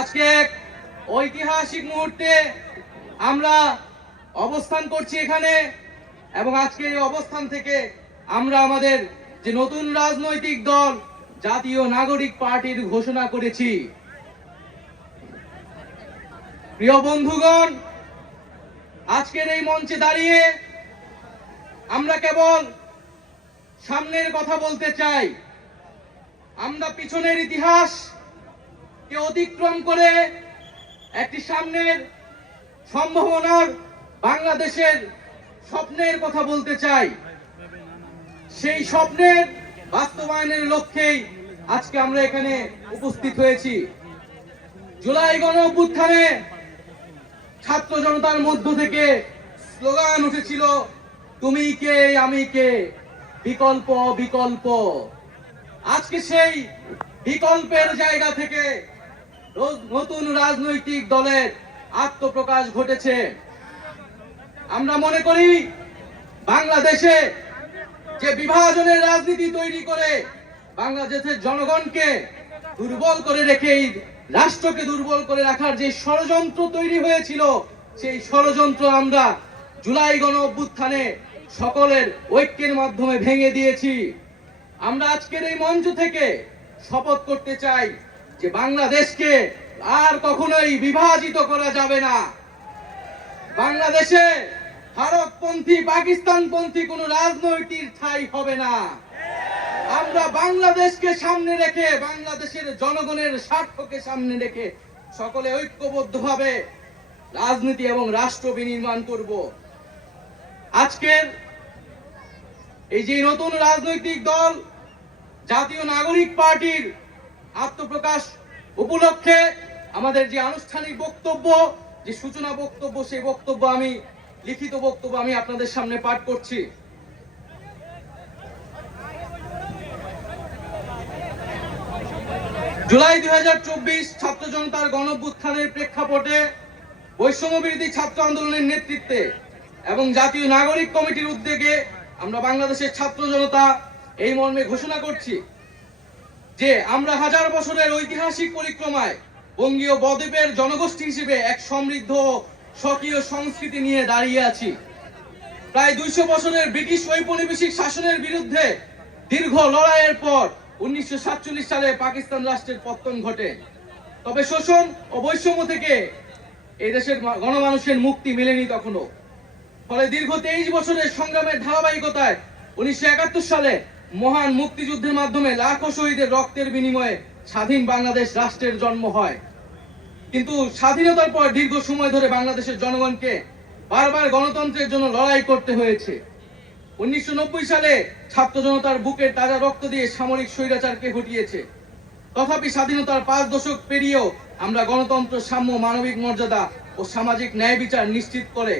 আজকে এক ঐতিহাসিক মুহূর্তে আমরা অবস্থান করছি এখানে, এবং আজকে এই অবস্থান থেকে আমরা আমাদের যে নতুন রাজনৈতিক দল জাতীয় নাগরিক পার্টির ঘোষণা করেছি। প্রিয় বন্ধুগণ, আজকের এই মঞ্চে দাঁড়িয়ে আমরা কেবল সামনের কথা বলতে চাই। আমরা পিছনের ইতিহাস কে অতিক্রম করে একটি সামনের সম্ভাবনার বাংলাদেশের স্বপ্নের কথা বলতে চাই। সেই স্বপ্নের বাস্তবায়নের লক্ষ্যেই আজকে আমরা এখানে উপস্থিত হয়েছি। জুলাই গণ অভ্যুত্থানে ছাত্র জনতার মধ্য থেকে স্লোগান উঠেছিল, তুমি কে আমি কে, বিকল্প বিকল্প। আজকে সেই বিকল্পের জায়গা থেকে নতুন রাজনৈতিক দলের আত্মপ্রকাশ ঘটেছে। আমরা মনে করি বাংলাদেশে যে বিভাজনের রাজনীতি তৈরি করে বাংলাদেশের জনগণকে দুর্বল করে রেখে এই রাষ্ট্রকে দুর্বল করে রাখার যে ষড়যন্ত্র তৈরি হয়েছিল, সেই ষড়যন্ত্র আমরা জুলাই গণ অভ্যুত্থানে সকলের ঐক্যের মাধ্যমে ভেঙে দিয়েছি। আমরা আজকের এই মঞ্চ থেকে শপথ করতে চাই যে বাংলাদেশকে আর কখনোই বিভাজিত করা যাবে না। বাংলাদেশে ভারতপন্থী পাকিস্তানপন্থী কোন রাজনৈতিক ঠাঁই হবে না। আমরা বাংলাদেশকে সামনে রেখে, বাংলাদেশের জনগণের স্বার্থকে সামনে রেখে সকলে ঐক্যবদ্ধভাবে রাজনীতি এবং রাষ্ট্র বিনির্মাণ করব। আজকের এই যে নতুন রাজনৈতিক দল জাতীয় নাগরিক পার্টির আত্মপ্রকাশ উপলক্ষে আমাদের যে আনুষ্ঠানিক বক্তব্য, যে সূচনা বক্তব্য, সেই বক্তব্য আমি লিখিত বক্তব্য আমি আপনাদের সামনে পাঠ করছি। জুলাই 2024 ছাত্র জনতার গণঅভ্যুত্থানের প্রেক্ষাপটে বৈষম্য বিরোধী ছাত্র আন্দোলনের নেতৃত্বে এবং জাতীয় নাগরিক কমিটির উদ্যোগে আমরা বাংলাদেশের ছাত্র জনতা এই মর্মে ঘোষণা করছি যে আমরা হাজার বছরের ঐতিহাসিক পরিক্রমায় বঙ্গীয় বদ্বীপের জনগোষ্ঠী হিসেবে এক সমৃদ্ধ স্বকীয় সংস্কৃতি নিয়ে দাঁড়িয়ে আছি। প্রায় 200 বছরের ব্রিটিশ ঔপনিবেশিক শাসনের বিরুদ্ধে দীর্ঘ লড়াইয়ের পর 1947 সালে পাকিস্তান রাষ্ট্রের পতন ঘটে। তবে শোষণ ও বৈষম্য থেকে এই দেশের গণমানুষের মুক্তি মেলেনি তখনো। ফলে দীর্ঘ 23 বছরের সংগ্রামের ধারাবাহিকতায় 1971 সালে মহান মুক্তিযুদ্ধের মাধ্যমে লাখো শহীদের রক্তের বিনিময়ে স্বাধীন বাংলাদেশ রাষ্ট্রের জন্ম হয়। কিন্তু স্বাধীনতার পর দীর্ঘ সময় ধরে বাংলাদেশের জনগণকে বারবার গণতন্ত্রের জন্য লড়াই করতে হয়েছে। 1990 সালে ছাত্র জনতার বুকের তাজা রক্ত দিয়ে সামরিক স্বৈরাচারকে হটিয়েছে। তথাপি স্বাধীনতার 5 দশক পেরিয়েও আমরা গণতন্ত্র, সাম্য, মানবিক মর্যাদা ও সামাজিক ন্যায় বিচার নিশ্চিত করে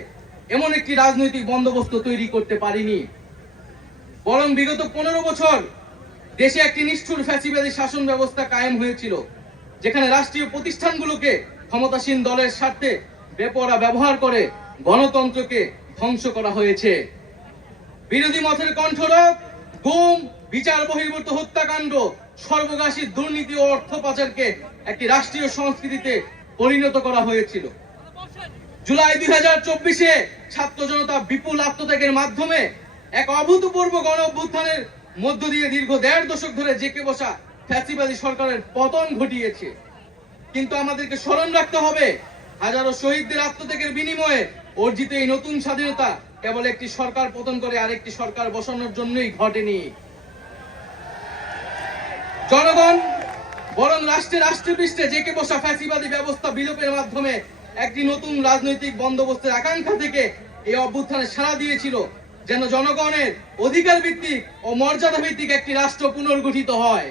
এমন একটি রাজনৈতিক বন্দোবস্ত তৈরি করতে পারিনি। বরং বিগত 15 বছর দেশে একটি নিষ্ঠুর ফ্যাসিবাদী শাসন ব্যবস্থা কায়েম হয়েছিল, যেখানে রাষ্ট্রীয় প্রতিষ্ঠানগুলোকে ক্ষমতাসীন দলের স্বার্থে বেপরোয়া ব্যবহার করে গণতন্ত্রকে ধ্বংস করা হয়েছে। বিরোধী মতের কণ্ঠরোধ, গুম, বিচার বহির্ভূত হত্যাকাণ্ড, সর্বগ্রাসী দুর্নীতি ও অর্থ পাচারকে একটি রাষ্ট্রীয় সংস্কৃতিতে পরিণত করা হয়েছিল। জুলাই 2024-এ ছাত্র জনতা বিপুল আত্মত্যাগের মাধ্যমে এক অভূতপূর্ব গণ অভ্যুত্থানের মধ্য দিয়ে দীর্ঘ 1.5 দশক ধরে জেঁকে বসা ফ্যাসিবাদী সরকারের পতন ঘটিয়েছে। কিন্তু আমাদেরকে স্মরণ রাখতে হবে, হাজারো শহীদদের আত্মত্যাগের বিনিময়ে অর্জিত এই নতুন স্বাধীনতা কেবল একটি সরকার পতন করে আরেকটি সরকার বসানোর জন্যই ঘটেনি। জনগণ বরং রাষ্ট্রপৃষ্ঠে জেঁকে বসা ফ্যাসিবাদী ব্যবস্থা বিলোপের মাধ্যমে একটি নতুন রাজনৈতিক বন্দোবস্তের আকাঙ্ক্ষা থেকে এই অভ্যুত্থানে সাড়া দিয়েছিল, যেন জনগণের অধিকার ভিত্তিক ও মর্যাদা ভিত্তিক একটি রাষ্ট্র পুনর্গঠিত হয়।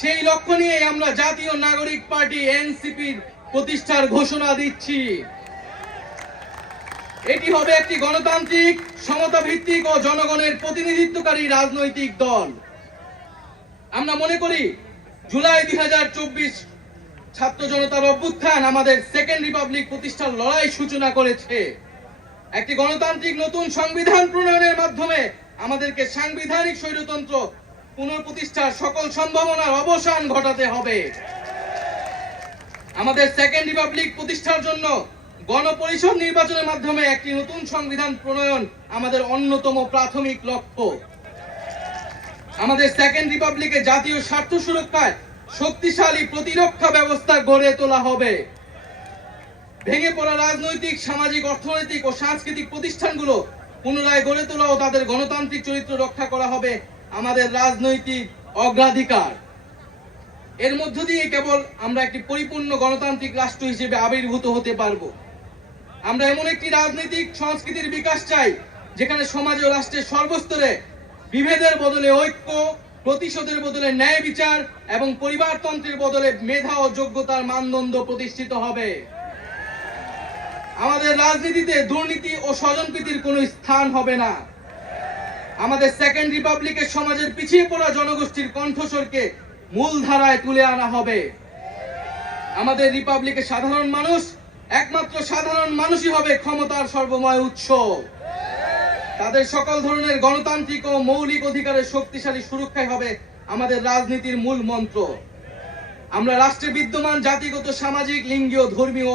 সেই লক্ষ্য নিয়ে আমরা জাতীয় নাগরিক পার্টি এনসিপির প্রতিষ্ঠার ঘোষণা দিচ্ছি। এটি হবে একটি গণতান্ত্রিক, সমতা ভিত্তিক ও জনগণের প্রতিনিধিত্বকারী রাজনৈতিক দল। আমরা মনে করি জুলাই 2024 ছাত্র জনতার অভ্যুত্থান আমাদের সেকেন্ড রিপাবলিক প্রতিষ্ঠার লড়াই সূচনা করেছে। একটি গণতান্ত্রিক নতুন সংবিধান প্রণয়নের মাধ্যমে আমাদেরকে সাংবিধানিক স্বৈরতন্ত্র পুনঃপ্রতিষ্ঠার সকল সম্ভাবনার অবসান ঘটাতে হবে। আমাদের সেকেন্ড রিপাবলিক প্রতিষ্ঠার জন্য গণপরিষদ নির্বাচনের মাধ্যমে একটি নতুন সংবিধান প্রণয়ন আমাদের অন্যতম প্রাথমিক লক্ষ্য। আমাদের সেকেন্ড রিপাবলিকে জাতীয় স্বার্থ সুরক্ষায় শক্তিশালী প্রতিরক্ষা ব্যবস্থা গড়ে তোলা হবে। ভেঙে পড়া রাজনৈতিক, সামাজিক, অর্থনৈতিক ও সাংস্কৃতিক প্রতিষ্ঠানগুলো পুনরায় গড়ে তোলা ও তাদের গণতান্ত্রিক চরিত্র রক্ষা করা হবে আমাদের রাজনৈতিক অগ্রাধিকার। এর মধ্য দিয়ে কেবল আমরা একটি পরিপূর্ণ গণতান্ত্রিক রাষ্ট্র হিসেবে আবির্ভূত হতে পারব। আমরা এমন একটি রাজনৈতিক সংস্কৃতির বিকাশ চাই যেখানে সমাজ ও রাষ্ট্রের সর্বস্তরে বিভেদের বদলে ঐক্য, প্রতিশোধের বদলে ন্যায় বিচার এবং পরিবারতন্ত্রের বদলে মেধা ও যোগ্যতার মানদণ্ড প্রতিষ্ঠিত হবে। আমাদের রাজনীতিতে দুর্নীতি ও স্বজনপ্রীতির কোনো স্থান হবে না। আমাদের সেকেন্ড রিপাবলিকের সমাজের পিছিয়ে পড়া জনগোষ্ঠীর কণ্ঠস্বরকে মূল ধারায় তুলে আনা হবে। আমাদের রিপাবলিকের সাধারণ মানুষ, একমাত্র সাধারণ মানুষই হবে ক্ষমতার সর্বময় উৎস। তাদের সকল ধরনের গণতান্ত্রিক ও মৌলিক অধিকারের শক্তিশালী সুরক্ষাই হবে আমাদের রাজনীতির মূল মন্ত্র। আমরা রাষ্ট্রে বিদ্যমান জাতিগত, সামাজিক, লিঙ্গীয়, ধর্মীয়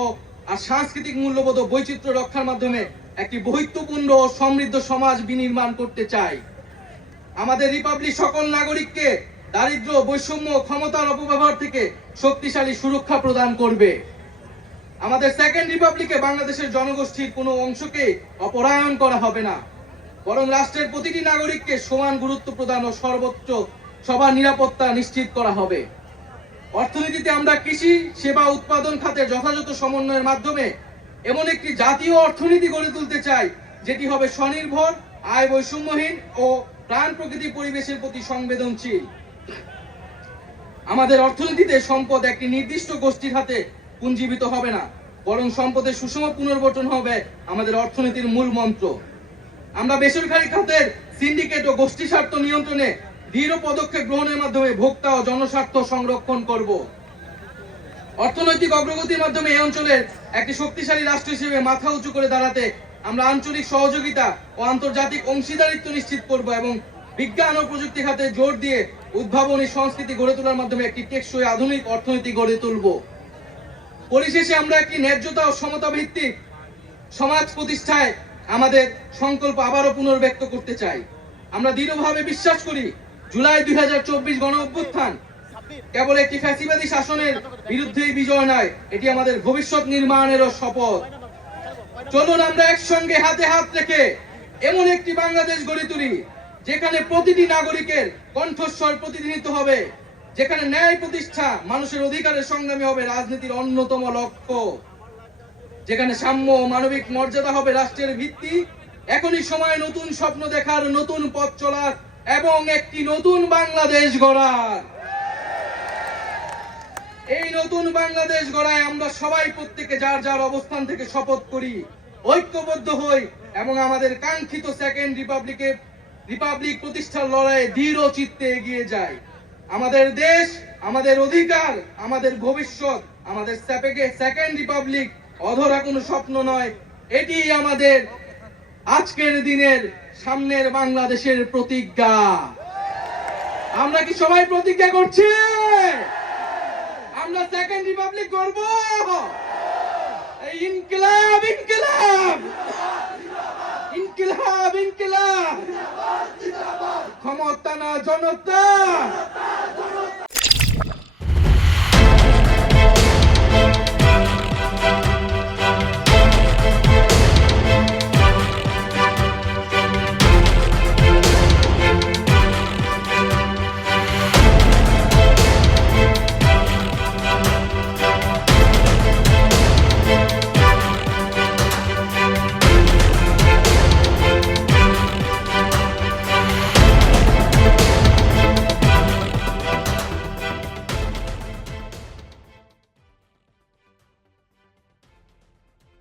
আর সাংস্কৃতিক মূল্যবোধ ও বৈচিত্র্য রক্ষার মাধ্যমে একটি বৈচিত্র্যপূর্ণ ও সমৃদ্ধ সমাজ বিনির্মাণ করতে চাই। আমাদের রিপাবলিক সকল নাগরিককে দারিদ্র, বৈষম্য, ক্ষমতার অপব্যবহার থেকে শক্তিশালী সুরক্ষা প্রদান করবে। আমাদের সেকেন্ড রিপাবলিকে বাংলাদেশের জনগোষ্ঠীর কোনো অংশকে অপরায়ণ করা হবে না, বরং রাষ্ট্রের প্রতিটি নাগরিককে সমান গুরুত্ব প্রদান ও সর্বোচ্চ সবার নিরাপত্তা নিশ্চিত করা হবে। অর্থনীতিতে আমরা কৃষি, সেবা, উৎপাদন খাতে যথাযথ সমন্বয়ের মাধ্যমে এমন একটি জাতীয় অর্থনীতি গড়ে তুলতে চাই যেটি হবে স্বনির্ভর, আয় বৈষম্যহীন ও প্রাণ প্রকৃতি পরিবেশের প্রতি সংবেদনশীল। আমাদের অর্থনীতিতে সম্পদ একটি নির্দিষ্ট গোষ্ঠীর হাতে পুঞ্জীভূত হবে না, বরং সম্পদের সুষম পুনর্বণ্টন হবে আমাদের অর্থনীতির মূল মন্ত্র। আমরা বেসরকারি খাতের সিন্ডিকেট ও গোষ্ঠী স্বার্থ নিয়ন্ত্রণে দৃঢ় পদক্ষেপ গ্রহণের মাধ্যমে ভোক্তা ও জনস্বার্থ সংরক্ষণ করব। অর্থনৈতিক অগ্রগতির মাধ্যমে এই অঞ্চলের একটি শক্তিশালী রাষ্ট্র হিসেবে মাথা উঁচু করে দাঁড়াতে আমরা আঞ্চলিক সহযোগিতা ও আন্তর্জাতিক অংশীদারিত্ব নিশ্চিত করব এবং বিজ্ঞান ও প্রযুক্তি খাতে জোর দিয়ে উদ্ভাবনী সংস্কৃতি গড়ে তোলার মাধ্যমে একটি টেকসই আধুনিক অর্থনীতি গড়ে তুলব। পরিশেষে আমরা একটি ন্যায্যতা ও সমতা ভিত্তিক সমাজ প্রতিষ্ঠায় আমাদের সংকল্প আবারও পুনর্ব্যক্ত করতে চাই। আমরা দৃঢ়ভাবে বিশ্বাস করি জুলাই 2024 গণ অভ্যুত্থান কেবল একটি ফ্যাসিবাদী শাসনের বিরুদ্ধেই বিজয় নয়, এটি আমাদের ভবিষ্যৎ নির্মাণেরও শপথ। চলুন আমরা একসঙ্গে হাতে হাত রেখে এমন একটি বাংলাদেশ গড়ে তুলি যেখানে প্রতিটি নাগরিকের কণ্ঠস্বর প্রতিধ্বনিত হবে, যেখানে ন্যায় প্রতিষ্ঠা, মানুষের অধিকারের সংগ্রামী হবে রাজনীতির অন্যতম লক্ষ্য, যেখানে সাম্য ও মানবিক মর্যাদা হবে রাষ্ট্রের ভিত্তি। এখনই সময় নতুন স্বপ্ন দেখার, নতুন পথ চলার এবং একটি নতুন বাংলাদেশ গড়ার। এই নতুন বাংলাদেশ গড়ায় আমরা সবাই প্রত্যেকে যার যার অবস্থান থেকে শপথ করি, ঐক্যবদ্ধ হই এবং আমাদের কাঙ্ক্ষিত সেকেন্ড রিপাবলিক প্রতিষ্ঠার লড়াইয়ে দৃঢ় চিত্তে এগিয়ে যাই। আমাদের দেশ, আমাদের অধিকার, আমাদের ভবিষ্যৎ, আমাদের সেকেন্ড রিপাবলিক অধরা কোনো স্বপ্ন নয়, এটি আমাদের আজকের দিনের সামনের বাংলাদেশের প্রতিজ্ঞা। আমরা কি সবাই প্রতিজ্ঞা করছি আমরা সেকেন্ড রিপাবলিক গড়ব? ইনকিলাব, ইনকিলাব, ইনকিলাব, ইনকিলাব, ক্ষমতা না জনতা।